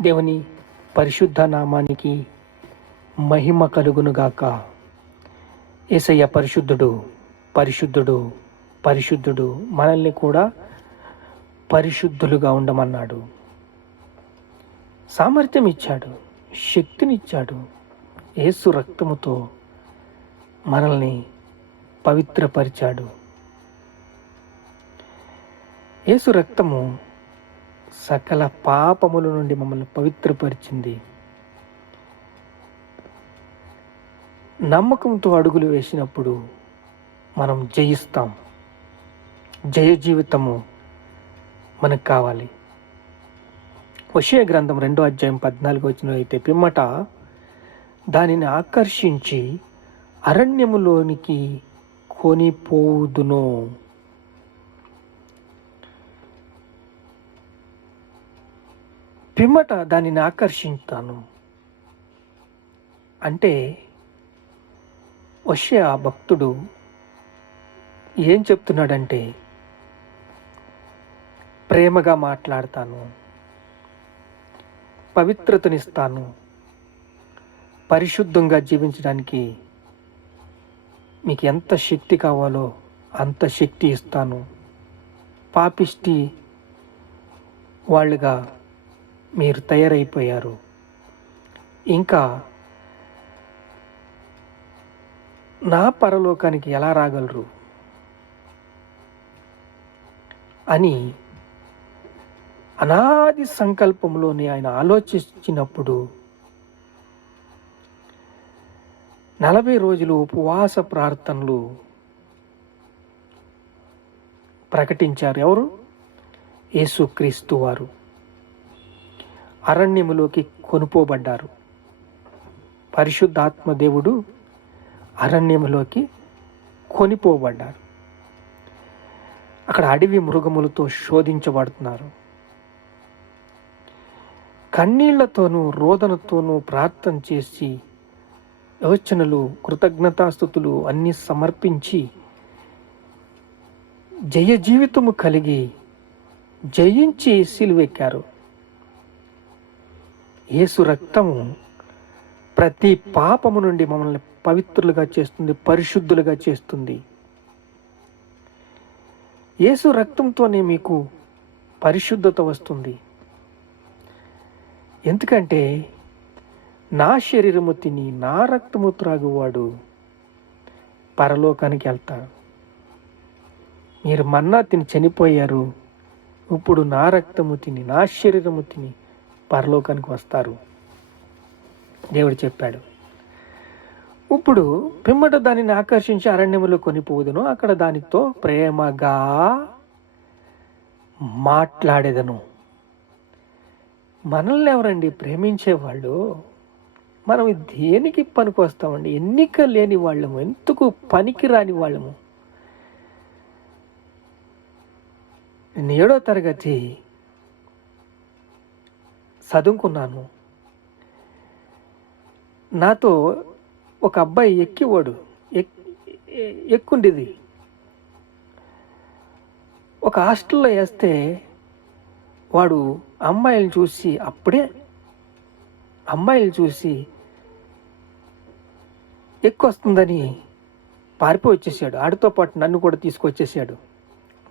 దేవుని పరిశుద్ధ నామానికి మహిమ కలుగునుగాక. ఏసయ్య పరిశుద్ధుడు పరిశుద్ధుడు పరిశుద్ధుడు మనల్ని కూడా పరిశుద్ధులుగా ఉండమన్నాడు. సామర్థ్యం ఇచ్చాడు శక్తినిచ్చాడు. ఏసు రక్తముతో మనల్ని పవిత్రపరిచాడు. ఏసు రక్తము సకల పాపముల నుండి మమ్మల్ని పవిత్రపరిచింది. నమ్మకంతో అడుగులు వేసినప్పుడు మనం జయిస్తాం. జయ జీవితము మనకు కావాలి. వశీయ గ్రంథం రెండో అధ్యాయం పద్నాలుగు వచ్చిన అయితే పిమ్మట దానిని ఆకర్షించి అరణ్యములోనికి కొనిపోదును పిమ్మట దానిని ఆకర్షించాను అంటే వశ్య భక్తుడు ఏం చెప్తున్నాడంటే ప్రేమగా మాట్లాడతాను పవిత్రతనిస్తాను పరిశుద్ధంగా జీవించడానికి మీకు ఎంత శక్తి కావాలో అంత శక్తి ఇస్తాను. పాపిష్టి వాళ్ళుగా మీరు తయారైపోయారు. ఇంకా నా పరలోకానికి ఎలా రాగలరు? అని అనాది సంకల్పంలోని ఆయన ఆలోచించినప్పుడు నలభై రోజులు ఉపవాస ప్రార్థనలు ప్రకటించారు ఎవరు? యేసుక్రీస్తు వారు. అరణ్యములోకి కొనుపోబడ్డారు. పరిశుద్ధాత్మ దేవుడు అరణ్యములోకి కొనిపోబడ్డారు. అక్కడ అడవి మృగములతో శోధించబడుతున్నారు. కన్నీళ్ళతోనూ రోదనతోనూ ప్రార్థన చేసి యోచనలు కృతజ్ఞతాస్థుతులు అన్నీ సమర్పించి జయ జీవితము కలిగి జయించి సిలువెక్కారు. యేసు రక్తము ప్రతి పాపము నుండి మమ్మల్ని పవిత్రులుగా చేస్తుంది పరిశుద్ధులుగా చేస్తుంది. యేసు రక్తంతోనే మీకు పరిశుద్ధత వస్తుంది. ఎందుకంటే నా శరీరము తిని నా రక్తము త్రాగువాడు పరలోకానికి వెళ్తాడు. మీరు మన్నా తిని చనిపోయారు ఇప్పుడు నా రక్తము తిని నా శరీరము తిని పరలోకానికి వస్తారు. దేవుడు చెప్పాడు. ఇప్పుడు పిమ్మట దానిని ఆకర్షించి అరణ్యములో కొనిపోదును అక్కడ దానితో ప్రేమగా మాట్లాడేదను. మనల్ని ఎవరండి ప్రేమించేవాళ్ళు? మనం దేనికి పనికొస్తామండి? ఎన్నిక లేని వాళ్ళము ఎందుకు పనికి రాని వాళ్ళము? నేను ఏడో తరగతి చదువుకున్నాను నాతో ఒక అబ్బాయి ఎక్కివాడు. ఎక్ ఎక్కుండేది. ఒక హాస్టల్లో వేస్తే వాడు అమ్మాయిలను చూసి అప్పుడే అమ్మాయిలు చూసి ఎక్కువ వస్తుందని పారిపోయి వచ్చేసాడు ఆడితో పాటు నన్ను కూడా తీసుకొచ్చేసాడు.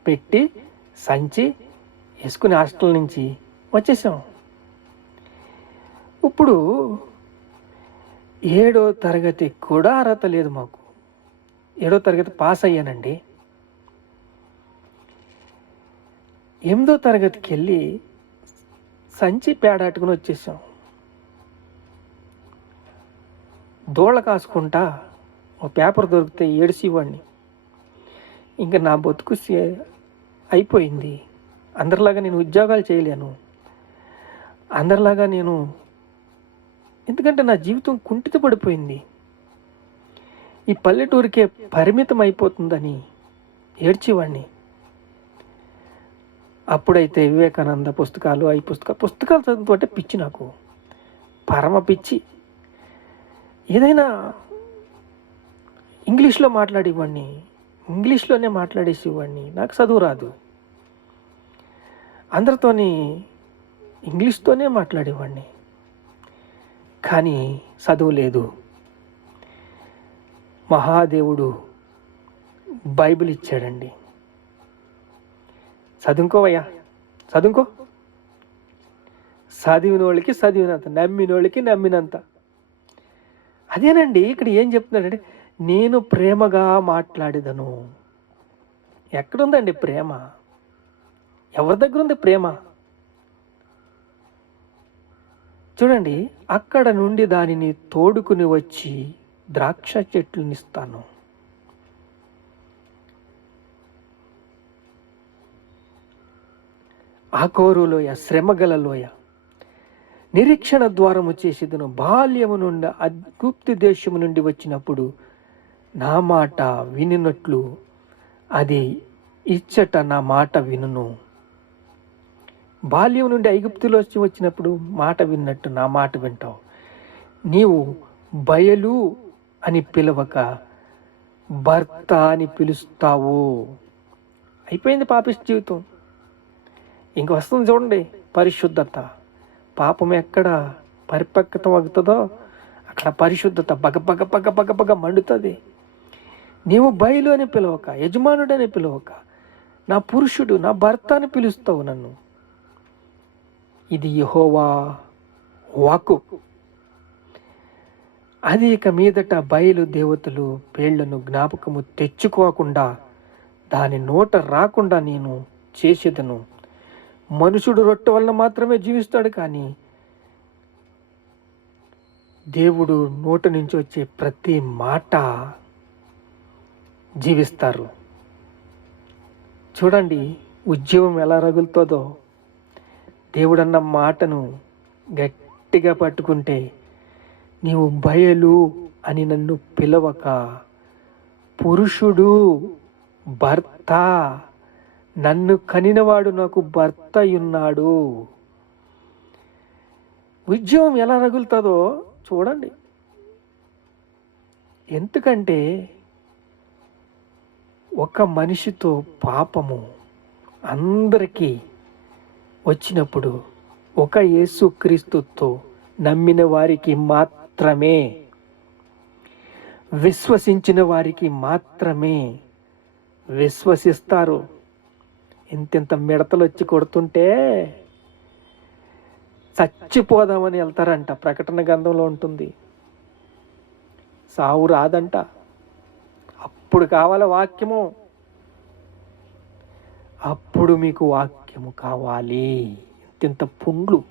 పెట్టి సంచి వేసుకుని హాస్టల్ నుంచి వచ్చేసాం. ఇప్పుడు ఏడో తరగతి కూడా అర్హత లేదు మాకు. ఏడో తరగతి పాస్ అయ్యానండి. ఎనిమిదో తరగతికి వెళ్ళి సంచి పేడాటుకుని వచ్చేసాం. దోళ్ళ కాసుకుంటా ఓ పేపర్ దొరికితే ఏడిసి ఇవ్వండి. ఇంకా నా బతుకు అయిపోయింది. అందరిలాగా నేను ఉద్యోగాలు చేయలేను. అందరిలాగా నేను ఎందుకంటే నా జీవితం కుంఠితపడిపోయింది ఈ పల్లెటూరికే పరిమితం అయిపోతుందని ఏడ్చేవాడిని అప్పుడైతే వివేకానంద పుస్తకాలు అవి పుస్తకాలు పుస్తకాలు చదువుతుంటే పిచ్చి నాకు. పరమ పిచ్చి. ఏదైనా ఇంగ్లీష్లో మాట్లాడేవాడిని ఇంగ్లీష్లోనే మాట్లాడేసేవాడిని నాకు చదువు రాదు. అందరితోని ఇంగ్లీష్తోనే మాట్లాడేవాడిని కానీ చదువు లేదు. మహాదేవుడు బైబిల్ ఇచ్చాడండి. చదువుకోవయ్యా చదువుకో. చదివిన వాళ్ళకి చదివినంత నమ్మిన వాళ్ళకి నమ్మినంత. అదేనండి ఇక్కడ ఏం చెప్తున్నాడంటే నేను ప్రేమగా మాట్లాడేదను. ఎక్కడుందండి ప్రేమ? ఎవరి దగ్గర ఉంది ప్రేమ? చూడండి అక్కడ నుండి దానిని తోడుకుని వచ్చి ద్రాక్ష చెట్లునిస్తాను ఆకోరులోయ శ్రమగల లోయ. నిరీక్షణ ద్వారము చేసేదను. బాల్యము నుండి అద్గుప్తి దేశము నుండి వచ్చినప్పుడు నా మాట వినినట్లు అది ఇచ్చట నా మాట వినును. బాల్యం నుండి ఐగుప్తులో వచ్చి వచ్చినప్పుడు మాట విన్నట్టు నా మాట వింటావు. నీవు బయలు అని పిలవక భర్త అని పిలుస్తావు. అయిపోయింది పాపిస్ట్ జీవితం. ఇంక వస్తుంది చూడండి పరిశుద్ధత. పాపం ఎక్కడ పరిపక్వత అవుతుందో అక్కడ పరిశుద్ధత బగ బగ బగ బగ బగ మండుతుంది. నీవు బయలు అని పిలవక యజమానుడు అని పిలవక నా పురుషుడు నా భర్త అని పిలుస్తావు నన్ను. ఇది యహోవా వాకు అది ఇక మీదట బయలు దేవతలు పేళ్ళను జ్ఞాపకము తెచ్చుకోకుండా దాని నోట రాకుండా నేను చేసేదను. మనుషుడు రొట్టె వలన మాత్రమే జీవిస్తాడు కానీ దేవుడు నోట నుంచి వచ్చే ప్రతి మాట జీవిస్తారు. చూడండి ఉద్యమం ఎలా రగులుతుందో. దేవుడన్న మాటను గట్టిగా పట్టుకుంటే నీవు బయలు అని నన్ను పిలవక. పురుషుడు భర్త నన్ను కనినవాడు నాకు భర్త ఉన్నాడు ఉద్యమం ఎలా రగులుతుందో చూడండి. ఎందుకంటే ఒక మనిషితో పాపము అందరికీ వచ్చినప్పుడు ఒక యేసుక్రీస్తుతో నమ్మిన వారికి మాత్రమే. విశ్వసించిన వారికి మాత్రమే విశ్వసిస్తారు. ఇంతింత మిడతలు వచ్చి కొడుతుంటే చచ్చిపోదామని వెళ్తారంట. ప్రకటన గంధంలో ఉంటుంది. సావు రాదంట. అప్పుడు కావాల వాక్యము. అప్పుడు మీకు వాక్యం వాక్యము కావాలి. ఇంత పుండ్లు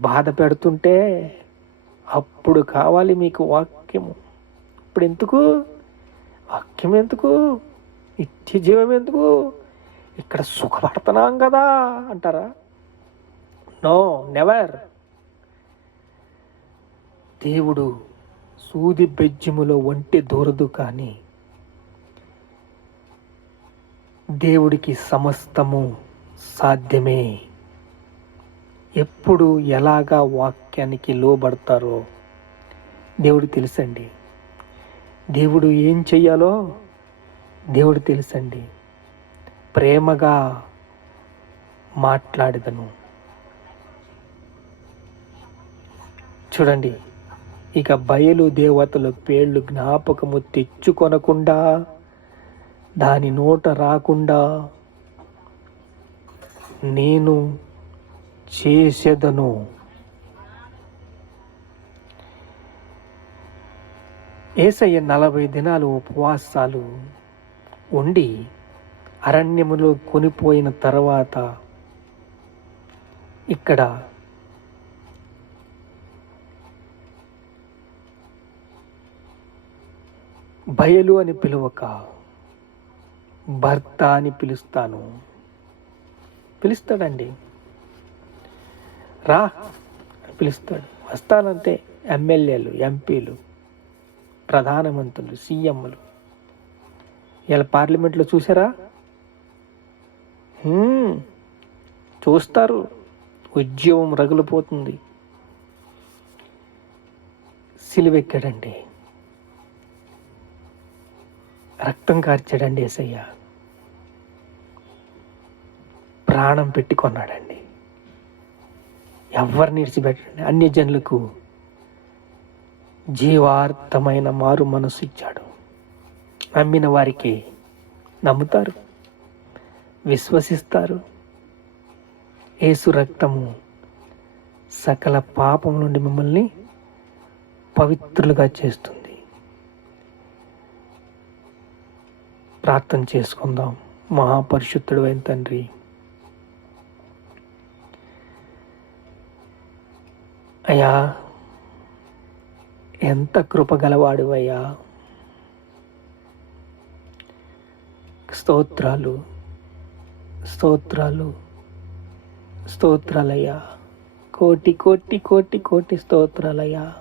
బాధ పెడుతుంటే అప్పుడు కావాలి మీకు వాక్యము. ఇప్పుడు ఎందుకు? వాక్యం ఎందుకు? నిత్య జీవం ఎందుకు? ఇక్కడ సుఖపడుతున్నాం కదా అంటారా? No never. దేవుడు సూది బెజ్జిములో ఒంటి దూరదు కానీ దేవుడికి సమస్తము సాధ్యమే. ఎప్పుడు ఎలాగా వాక్యానికి లోబడతారో దేవుడు తెలుసండి. దేవుడు ఏం చెయ్యాలో దేవుడు తెలుసండి. ప్రేమగా మాట్లాడదను. చూడండి ఇక బయలు దేవతల పేర్లు జ్ఞాపకము తెచ్చుకొనకుండా దాని నోట రాకుండా నేను చేసేదను. ఏసయ్య నలభై దినాలు ఉపవాసాలు ఉండి అరణ్యములో కొనిపోయిన తర్వాత ఇక్కడ బయలు అని పిలువక భర్త అని పిలుస్తాను. పిలుస్తాడండి. రా అని పిలుస్తాడు. వస్తానంటే ఎమ్మెల్యేలు ఎంపీలు ప్రధానమంత్రులు సీఎంలు. ఇలా పార్లమెంట్లో చూసారా చూస్తారు. ఉద్యమం రగులిపోతుంది. సిలువెక్కాడండి. రక్తం కార్చాడండి ఏసయ్య. ప్రాణం పెట్టి కొన్నాడండి. ఎవరిని విడిచిపెట్టండి అన్ని జనులకు జీవార్థమైన మారు మనసు ఇచ్చాడు. నమ్మిన వారికి నమ్ముతారు. విశ్వసిస్తారు. యేసు రక్తము సకల పాపం నుండి మిమ్మల్ని పవిత్రులుగా చేస్తుంది. ప్రార్థన చేసుకుందాం. మహాపరిశుద్ధుడు అయిన తండ్రి అయ్యా ఎంత కృపగలవాడు అయ్యా. స్తోత్రాలు స్తోత్రాలు స్తోత్రాలయ్యా. కోటి కోటి కోటి కోటి స్తోత్రాలయ్యా.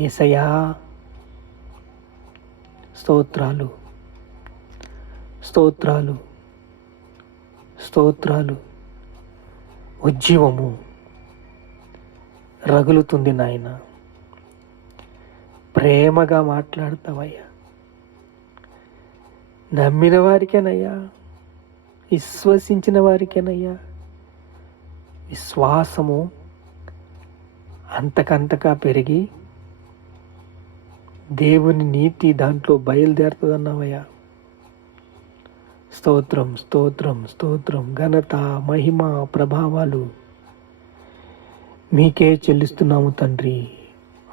ఏసయ్యా స్తోత్రాలు. స్తోత్రాలు. స్తోత్రాలు. ఉజ్జీవము రగులుతుంది నాయన. ప్రేమగా మాట్లాడతావయ్యా. నమ్మిన వారికేనయ్యా. విశ్వసించిన వారికేనయ్యా. విశ్వాసము అంతకంతగా పెరిగి దేవుని నీతి దాంట్లో బయలుదేరుతుందన్నావయ్యా. స్తోత్రం స్తోత్రం స్తోత్రం. ఘనత మహిమ ప్రభావాలు మీకే చెల్లిస్తున్నాము తండ్రి.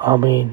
ఆమెన్.